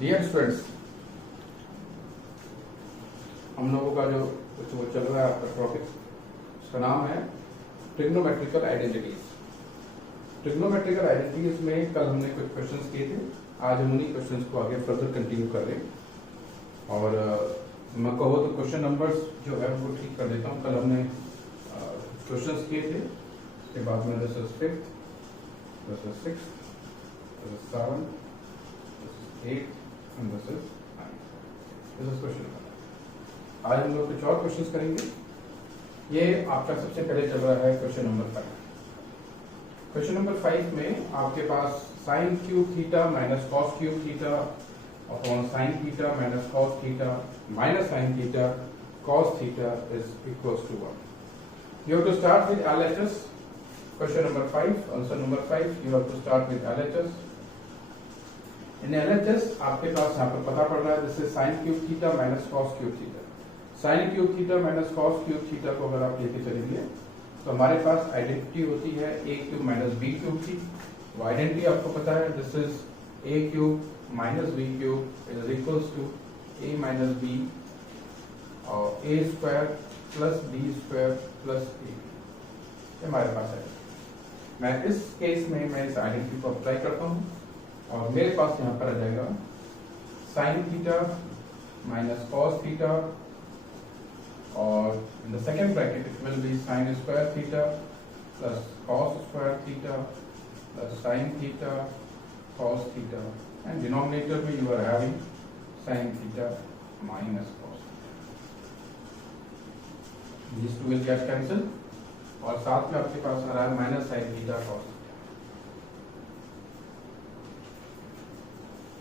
Dear students, हम लोगों का जो कुछ वो चल रहा है आपका टॉपिक, उसका नाम है ट्रिग्नोमेट्रिकल आइडेंटिटीज। ट्रिग्नोमेट्रिकल आइडेंटिटीज में कल हमने कुछ क्वेश्चंस किए थे, आज हम उन्हीं क्वेश्चंस को आगे फर्दर कंटिन्यू कर रहे हैं। और मैं कहो तो क्वेश्चन नंबर्स जो है वो ठीक कर देता हूँ। कल हमने क्वेश्चंस किए थे, उसके बाद में this is 5th, this is 6th, this is 7th, this is 8th and this is 9th. This is question number 9. आज हम लोग कुछ और क्वेश्चंस करेंगे। ये आपका सबसे पहले चल रहा है क्वेश्चन नंबर 5। क्वेश्चन नंबर 5 में आपके पास sine cube theta minus cos cube theta upon sine theta minus cos theta minus sine theta cos theta is equals to 1. You have to start with LHS. Question number 5, answer number 5. You have to start with LHS. In LHS आपके पास यहाँ पर पता पड़ रहा है, जैसे sign cube theta minus cos cube theta. Sign cube theta minus cos cube theta को अगर आप लेके चलेंगे तो हमारे पास आइडेंटिटी होती है A cube minus B cube की। वो आइडेंटिटी आपको पता है, this is A cube minus B cube is equals to A minus B और A square plus B square plus A. हमारे पास है, मैं इस केस में मैं इस आइडेंटिटी को अप्लाई करता हूँ और मेरे पास यहाँ पर आ जाएगा sine theta minus cos theta और in the second bracket it will be sine square theta plus cos square theta plus sine theta cos theta and denominator में you are having sine theta minus cos theta. This two will get cancel और साथ में आपके पास आ रहा है minus sine theta cos.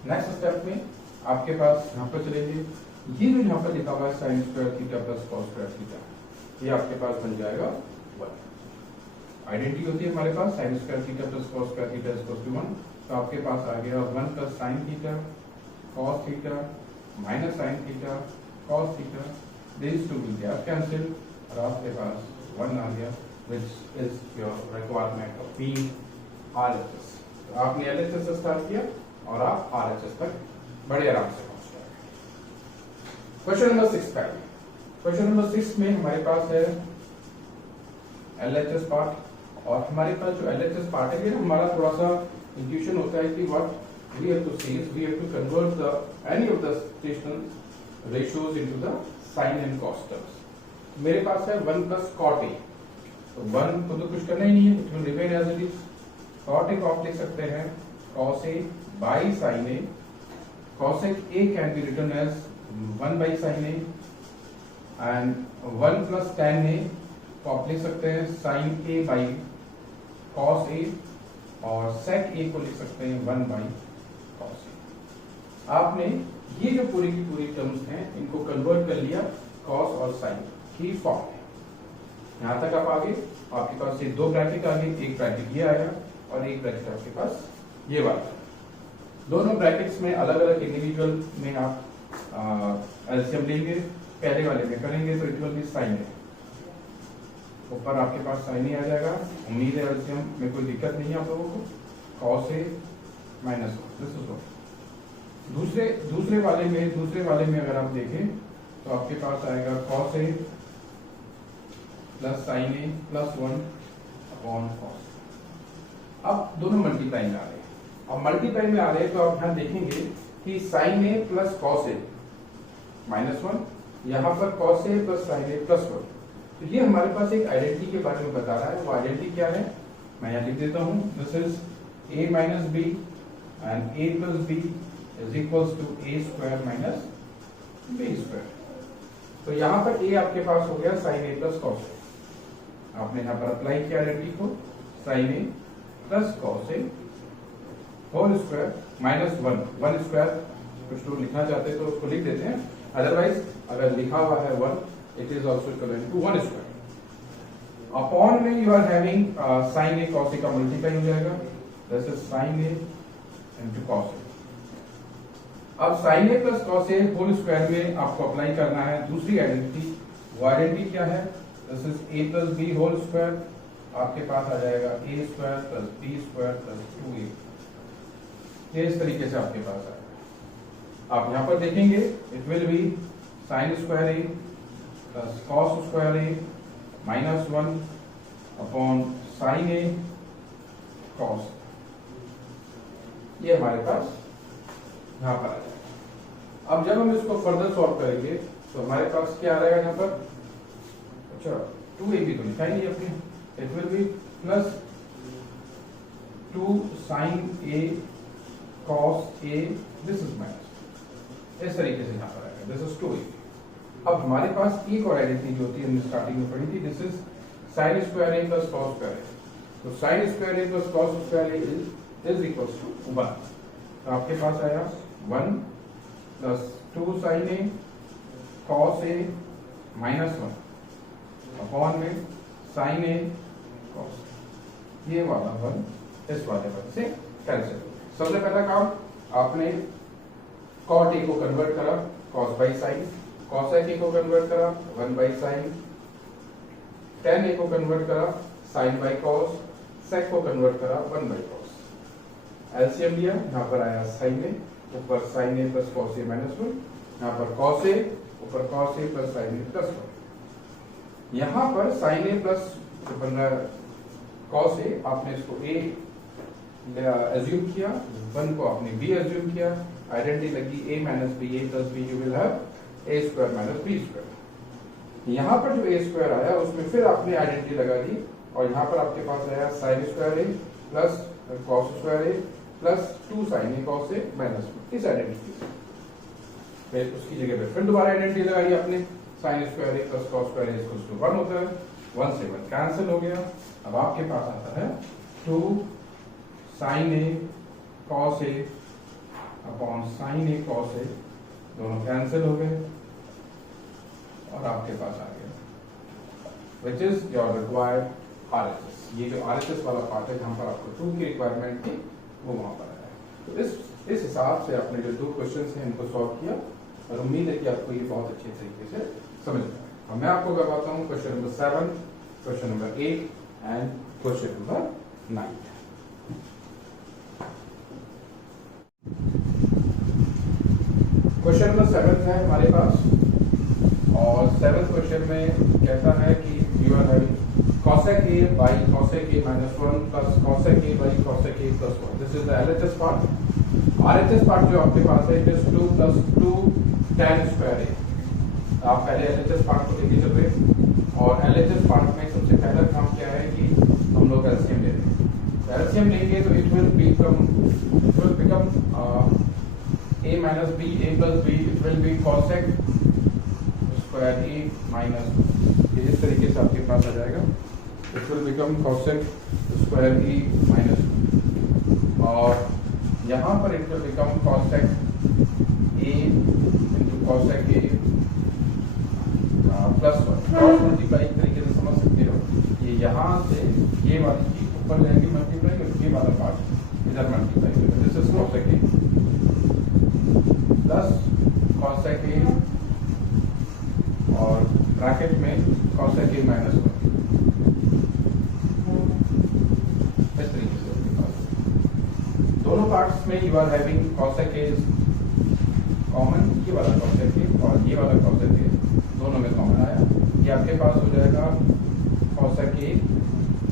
Next step में आपके पास यहाँ पर चलेंगे, ये जो यहाँ पर लिखा हुआ है sign square theta plus cos square theta, ये आपके पास बन जाएगा 1। आइडेंटिटी होती है हमारे पास sine square theta plus cos square theta equals to 1, तो आपके पास आ गया 1 plus sine theta cos theta minus sine theta cos theta. This two will get cancel और आपके पास 1 आ गया, which is your requirement of B RHS। तो आपने LHS से स्टार्ट किया और आप RHS तक बड़े आराम से पहुंच जाएंगे। क्वेश्चन नंबर 6 का क्वेश्चन नंबर 6 में हमारे पास है LHS पार्ट और हमारे पास जो LHS पार्ट है, ये हमारा थोड़ा सा इंट्यूशन होता है कि what we have to see is we have to convert the any of the stational ratios into the sine and cos terms. मेरे पास है 1 प्लस कॉट ए, तो 1 को तो कुछ करना ही नहीं है, it will remain as it is. Cot A को आप लिख सकते हैं cos A by sin A. Cosec A can be written as 1 by sin A and 1 plus tan A को आप लिख सकते हैं sin A by cos A और sec A को लिख सकते हैं 1 by cos A। आपने ये जो पूरी की पूरी टर्म्स हैं इनको कन्वर्ट कर लिया cos और sin की फॉर्म में। यहाँ तक आप आगे, आपके पास ये 2 ब्रैकेट आ गए, एक ब्रैकेट ये आया और एक ब्रैकेट आपके पास ये वाला। दोनों ब्रैकेट्स में अलग अलग इंडिविजुअल में आप एलसीएम लेंगे, पहले वाले में करेंगे तो इट विल बी साइन ए, ऊपर आपके पास साइन ए आ जाएगा। उम्मीद है एलसीएम में कोई दिक्कत नहीं है आप लोगों को। कॉस ए माइनस दूसरे वाले में अगर आप देखें तो आपके पास आएगा cos A plus sign A plus 1 upon cos. अब दोनों मल्टीप्लाई में आ रहे हैं, और मल्टीप्लाई में आ रहे हैं तो आप ध्यान देखेंगे कि sign A plus cos A minus 1, यहाँ पर cos A plus sign A plus 1। तो ये हमारे पास एक आइडेंटिटी के बारे में बता रहा है। वो आइडेंटिटी क्या है, मैं यहाँ लिख देता हूँ, this is A minus B and A plus B is equals to A square minus B square. तो यहाँ पर ए आपके पास हो गया sine A plus cos A. आपने यहाँ पर अप्लाई किया आइडेंटिटी को, sine A plus cos A whole square minus 1 square. कुछ लोग लिखना चाहते हैं तो उसको लिख देते हैं, अदरवाइज अगर लिखा हुआ है 1 it is also equal to 1 square. Upon में you are having sine A cos A का मल्टीप्लाई हो जाएगा, this is sine A into cos A. अब sine A plus cos A whole square में आपको अप्लाई करना है दूसरी आइडेंटिटी। वो आइडेंटिटी क्या है, this is A plus B whole square. आपके पास आ जाएगा A square plus B square plus 2a। इस तरीके से आपके पास आएगा। आप यहाँ पर देखेंगे it will be sine square A plus cos square A minus 1 upon sine A cos, ये हमारे पास यहाँ पर आ जाएगा। अब जब हम इसको फर्दर सॉल्व करेंगे तो हमारे पास क्या आ जाएगा यहाँ पर, अच्छा 2ab तो लिखा ही नहीं अपने, it will be plus 2 sine A cos A, this is minus, इस तरीके से यहाँ पर आएगा, दिस इज 2ab। अब हमारे पास एक और आइडेंटिटी जो होती है, हमने स्टार्टिंग में पढ़ी थी, this is sine square A plus cos square A. तो sine square A plus cos square A is equals to 1। तो आपके पास आया 1 plus 2 sine A cos A minus 1 upon में साइन ए कॉस, ये वाला 1 इस वाले 1 से कैंसिल। सबसे पहला काम आपने कॉट ए को कन्वर्ट करा कॉस बाई साइन, कॉसेक ए को कन्वर्ट करा 1 बाई साइन, टेन ए को कन्वर्ट करा साइन बाई कॉस, सेक को कन्वर्ट करा 1 बाई कॉस। एलसीएम लिया, यहाँ पर आया साइन ए, ऊपर sign A plus cos A minus 1, यहाँ पर कॉस ए, ऊपर cos A plus sign A plus 1। यहाँ पर sign A plus cos A, आपने इसको ए एज्यूम किया, 1 को आपने बी एज्यूम किया, आइडेंटिटी लगी A minus B, A plus B, you will have A square minus B square. यहाँ पर जो ए स्क्वायर आया उसमें फिर आपने आइडेंटिटी लगा दी, और यहाँ पर आपके पास आया sign square A plus cos square A plus 2 sine A cos A minus 1, इस आइडेंटिटी से फिर उसकी जगह पे फिर दोबारा आइडेंटिटी लगाई आपने, sine square A plus cos square A equals to 1 होता है, 1 से 1 कैंसिल हो गया। अब आपके पास आता है 2 sine A cos A upon sine A cos ए, दोनों कैंसिल हो गए और आपके पास आ गया which is your required RHS। ये जो RHS वाला पार्ट है जहां पर आपको 2 की रिक्वायरमेंट थी वो वहां पर आया है। तो इस हिसाब से आपने जो 2 क्वेश्चंस हैं इनको सॉल्व किया, और उम्मीद है कि आपको ये बहुत अच्छे तरीके से समझ में आया। और मैं आपको करवाता हूँ question number 7, question number 8 and question number 9। Question number 7 है हमारे पास, और 7th क्वेश्चन में कहता है कि you are having cosec a by cosec a minus 1 plus cosec a by cosec a plus 1. This is the LHS part. RHS part जो आपके पास है, it is 2 plus 2 tan square a. आप पहले LHS part को लेके चल रहे, और LHS पार्ट में सबसे पहला काम क्या है कि हम लोग एलसीएम ले रहे हैं। एलसीएम लेंगे तो it will become a minus b, a plus b, it will be cosec square a minus 2। इस तरीके से आपके पास आ जाएगा, it will become cosec square e minus 2, और यहाँ पर it will become cosec a into cosec a plus 1। Cross multiply एक तरीके से समझ सकते हो, ये यहाँ से ये वाली चीज ऊपर जाएगी मल्टीप्लाई, और ये वाला पार्ट इधर मल्टीप्लाई होगा, this is cosec a plus cosec a और ब्रैकेट में cosec a माइनस 1। इस तरीके से आपके पास दोनों पार्ट्स में you are having cosec a common, ये वाला cosec a और ये वाला cosec a दोनों में कॉमन आया, ये आपके पास हो जाएगा cosec a,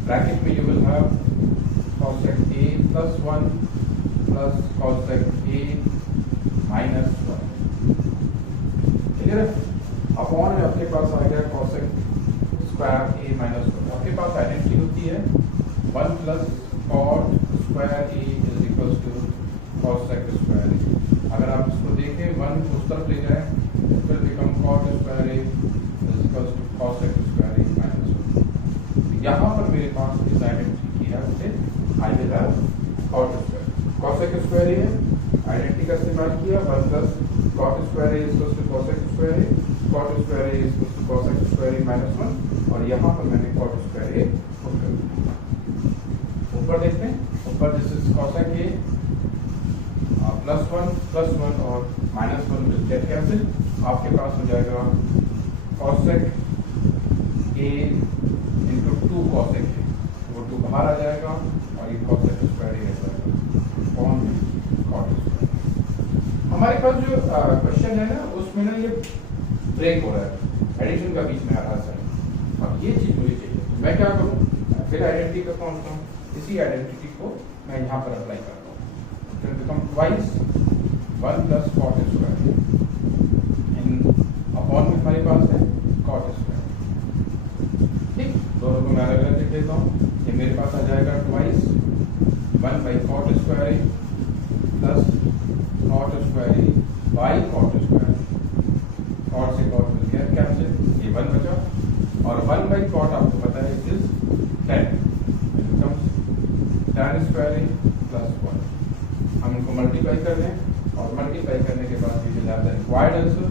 ब्रैकेट में you will have cosec a plus 1 plus cosec a minus 1, ठीक है। अपॉन में आपके पास आ गया cosec स्क्वायर a माइनस 1। आपके पास आइडेंटिटी होती है 1 plus cot square a is equals to cosec square a। अगर आप इसको देखें 1 उस तरफ ले जाए, फिर become cot square a is equals to cosec square a minus 1। यहाँ पर मेरे पास इस आइडेंटिटी की हेल्प से I will have cot square, cosec square a है, आइडेंटिटी का इस्तेमाल किया, 1 plus cot square a is equals to cosec square a, cot square a is equals to cosec square a minus 1, और यहाँ पर मैंने cot स्क्वायर a पुट कर दिया। ऊपर देखते हैं, ऊपर this is cosec a plus 1 और माइनस 1 विल गेट कैंसिल, आपके पास हो जाएगा cosec a into 2 cosec a, वो 2 बाहर आ जाएगा और ये cosec स्क्वायर a आ जाएगा अपॉन cot स्क्वायर। हमारे पास जो क्वेश्चन है ना उसमें ना ये ब्रेक हो रहा है, एडिशन का बीच में आ रहा है। अब ये चीज मुझे चाहिए, तो मैं क्या करूँ, फिर आइडेंटिटी पे पहुंचता हूँ, इसी आइडेंटिटी को मैं यहाँ पर अप्लाई करता हूँ। फिर become twice 1 plus cot square in upon में हमारे पास है कॉट स्क्वायर। ठीक, दोनों को मैं अलग अलग लिख देता हूँ। ये मेरे पास आ जाएगा twice 1 by cot square plus cot square by cot square. Cot से कॉट मिल गया कैंसिल, ये 1 बचा, और 1 बाई कॉट आपको पता है it is 10, tan square plus 1। हम इनको मल्टीप्लाई कर दें और मल्टीप्लाई करने के बाद ये जाता है required answer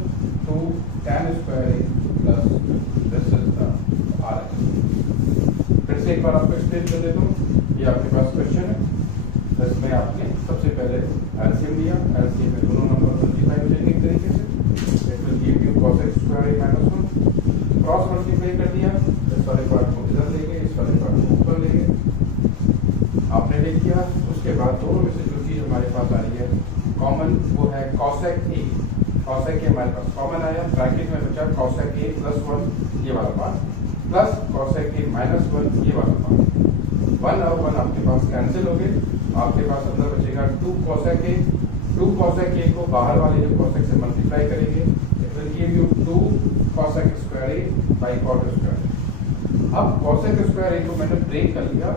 2 tan square plus this is the R. फिर से एक बार आपको एक्सप्लेन कर देता हूँ। ये आपके पास क्वेश्चन है जिसमें आपने सबसे पहले एलसीएम लिया, एलसीएम में दोनों नंबर मल्टीप्लाई हो जाएंगे एक तरीके से, it will give you cos x square minus 1। Cross multiply कर दिया, इस वाले पार्ट को इधर लेंगे, इस वाले पार्ट को ऊपर लेंगे, आपने लिख दिया। उसके बाद दोनों में से जो चीज हमारे पास आ रही है कॉमन, वो है cosec a। cosec a हमारे पास कॉमन आया, ब्रैकेट में बचा cosec a प्लस 1 ये वाला part plus cosec a minus 1 ये वाला पार्ट। 1 और 1 आपके पास कैंसिल हो गए, आपके पास अंदर बचेगा 2 cosec a। 2 cosec a को बाहर वाले जो cosec से मल्टीप्लाई करेंगे, it will give you 2 cosec square a by cot square. अब cosec स्क्वायर a को मैंने ब्रेक कर लिया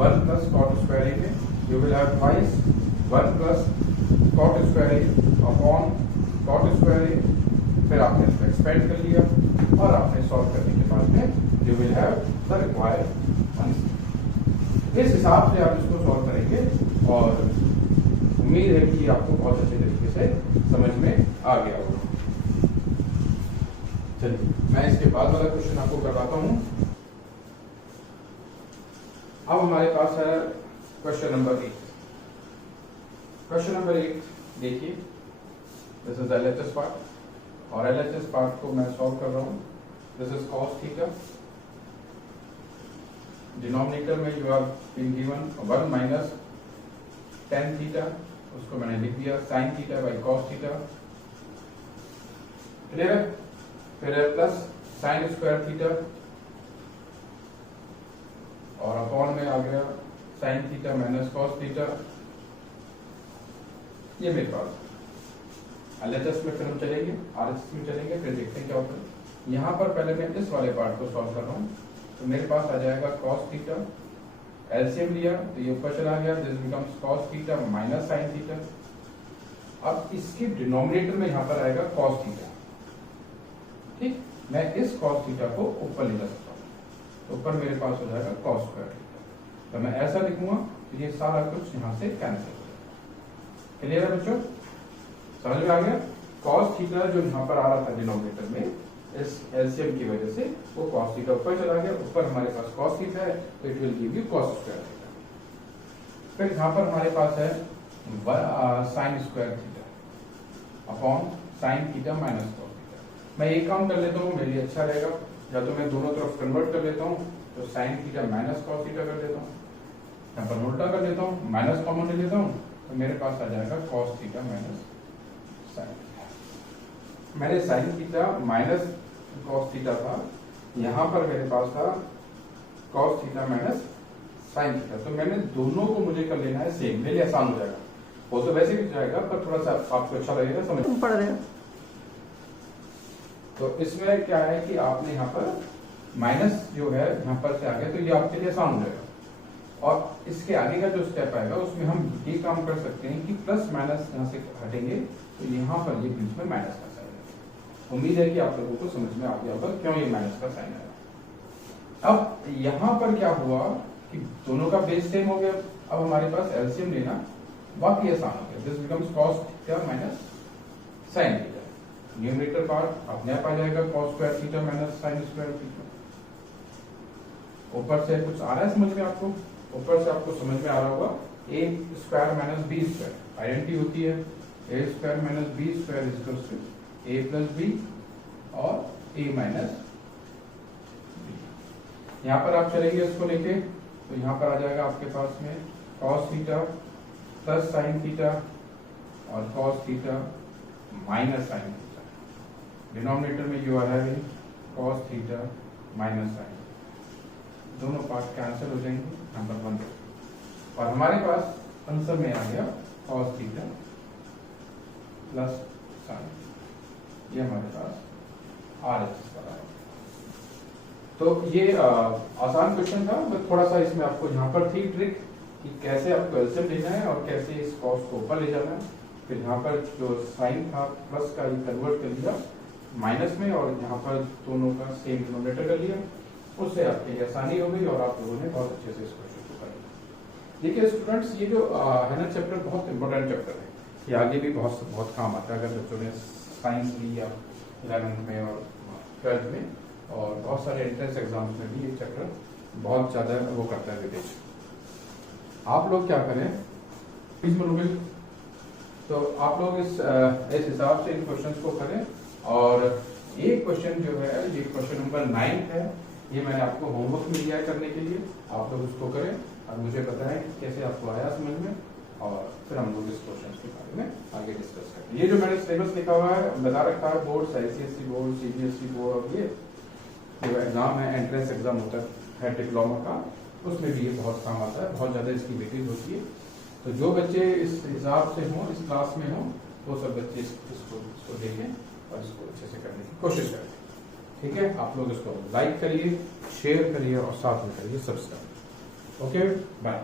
1 प्लस cot स्क्वायर a में, you will have twice 1 plus cot square a upon cot square a। फिर आपने इसको एक्सपेंड कर लिया और आपने सॉल्व करने के बाद में you will have the required answer. इस हिसाब से आप इसको सॉल्व करेंगे और उम्मीद है कि आपको बहुत अच्छे तरीके से समझ में आ गया होगा। चलिए मैं इसके बाद वाला क्वेश्चन आपको करवाता हूं। अब हमारे पास है क्वेश्चन नंबर 8। क्वेश्चन नंबर 8 देखिए, दिस इज एलएचएस पार्ट और एलएचएस पार्ट को मैं सॉल्व कर रहा हूं। This is cos theta, denominator में you are been given 1 minus tan theta, उसको मैंने लिख दिया sin theta by cos theta, clear है। फिर है प्लस sin स्क्वायर थीटा और अपॉन में आ गया sin theta minus cos theta. ये मेरे पास एलएचएस में फिर हम चलेंगे, आरएचएस में चलेंगे, फिर देखते हैं क्या होता है। यहाँ पर पहले मैं इस वाले पार्ट को सॉल्व कर रहा हूँ, तो मेरे पास आ जाएगा cos थीटा, एलसीएम लिया तो ये ऊपर चला गया, this becomes cos theta minus sin theta. अब इसके डिनोमिनेटर में यहाँ पर आएगा cos थीटा। ठीक, मैं इस cos थीटा को ऊपर ले जा सकता हूँ, तो ऊपर मेरे पास हो जाएगा cos स्क्वायर थीटा। तो मैं ऐसा लिखूंगा तो ये सारा कुछ यहाँ से कैंसिल हो जाएगा। क्लियर है बच्चों, समझ में आ गया। cos थीटा जो यहाँ पर आ रहा था डिनोमिनेटर में, इस एलसीएम की वजह से वो cos थीटा ऊपर चला गया, ऊपर हमारे पास cos थीटा है तो it will give you cos square theta. फिर यहाँ पर हमारे पास है sin square theta upon sin theta minus cos theta. मैं एक काम कर लेता हूँ, मेरे लिए अच्छा रहेगा, या तो मैं दोनों तरफ कन्वर्ट कर लेता हूँ, तो sin theta minus cos theta कर देता हूँ, यहाँ पर उल्टा कर लेता हूँ, माइनस कॉमन ले लेता हूँ, तो मेरे पास आ जाएगा cos थीटा माइनस sin। मैंने sin theta minus cos theta था, यहाँ पर मेरे पास था cos theta minus sin theta, तो मैंने दोनों को मुझे कर लेना है सेम, मेरे लिए आसान हो जाएगा। वो तो वैसे भी जाएगा पर थोड़ा सा आपको अच्छा लगेगा समझ पड़ रहा है। तो इसमें क्या है कि आपने यहाँ पर माइनस जो है यहाँ पर से आ गया, तो ये आपके लिए आसान हो जाएगा। और इसके आगे का जो स्टेप आएगा उसमें हम ये काम कर सकते हैं कि प्लस माइनस यहाँ से हटेंगे, तो यहाँ पर ये बीच में माइनस का साइन है। उम्मीद है कि आप लोगों को समझ में आ गया होगा क्यों ये माइनस का साइन आया। अब यहाँ पर क्या हुआ कि दोनों का बेस सेम हो गया, अब हमारे पास एलसीएम लेना बाकी आसान हो गया। This becomes cos theta minus sin theta. Numerator part अपने आप आ जाएगा cos square theta minus sin square theta. ऊपर से कुछ आ रहा है समझ में आपको, ऊपर से आपको समझ में आ रहा होगा a square minus B square identity होती है, a square minus B square equals to a plus B और a माइनस बी। यहाँ पर आप चलेंगे इसको लेके, तो यहाँ पर आ जाएगा आपके पास में cos theta plus sin theta और cos theta minus sine theta, denominator में you are having cos theta minus sine, दोनों पार्ट कैंसिल हो जाएंगे, नंबर 1, और हमारे पास आंसर में आ गया कॉस थीटा प्लस साइन, ये हमारे पास RHS का है। तो ये आसान क्वेश्चन था, बट थोड़ा सा इसमें आपको यहाँ पर थी ट्रिक कि कैसे आपको एलसीएम लेना है और कैसे इस कॉस को ऊपर ले जाना है। फिर यहाँ पर जो साइन था प्लस का ये कन्वर्ट कर लिया माइनस में, और यहाँ पर दोनों का सेम डिनोमिनेटर कर लिया, उससे आपकी आसानी हो गई और आप लोगों ने बहुत अच्छे से इस क्वेश्चन को कर लिया। देखिए स्टूडेंट्स, ये जो है ना चैप्टर बहुत इंपॉर्टेंट चैप्टर है, ये आगे भी बहुत काम आता है अगर बच्चों ने साइंस ली या 11th में और 12th में, और बहुत सारे एंट्रेंस एग्जाम्स में भी ये चैप्टर बहुत ज़्यादा वो करता है विदेश। आप लोग क्या करें इसमें, तो आप लोग इस हिसाब से इन क्वेश्चंस को करें, और एक क्वेश्चन जो है ये क्वेश्चन नंबर 9 है, ये मैंने आपको होमवर्क में दिया है करने के लिए, आप लोग उसको करें और मुझे बताएं कैसे आपको आया समझ में, और फिर हम लोग इस क्वेश्चन के बारे में आगे डिस्कस करें। ये जो मैंने सिलेबस लिखा हुआ है बता रखा है, board ICSE board, CBSE board, और ये जो एग्जाम है एंट्रेंस एग्जाम होता है डिप्लोमा का, उसमें भी ये बहुत काम आता है, बहुत ज़्यादा इसकी वेटेज होती है। तो जो बच्चे इस हिसाब से हों, इस क्लास में हों, वो सब बच्चे इसको देखें और इसको अच्छे से करने की कोशिश करें। ठीक है, आप लोग इसको लाइक करिए, शेयर करिए और साथ में करिए सब्सक्राइब। Okay, bye.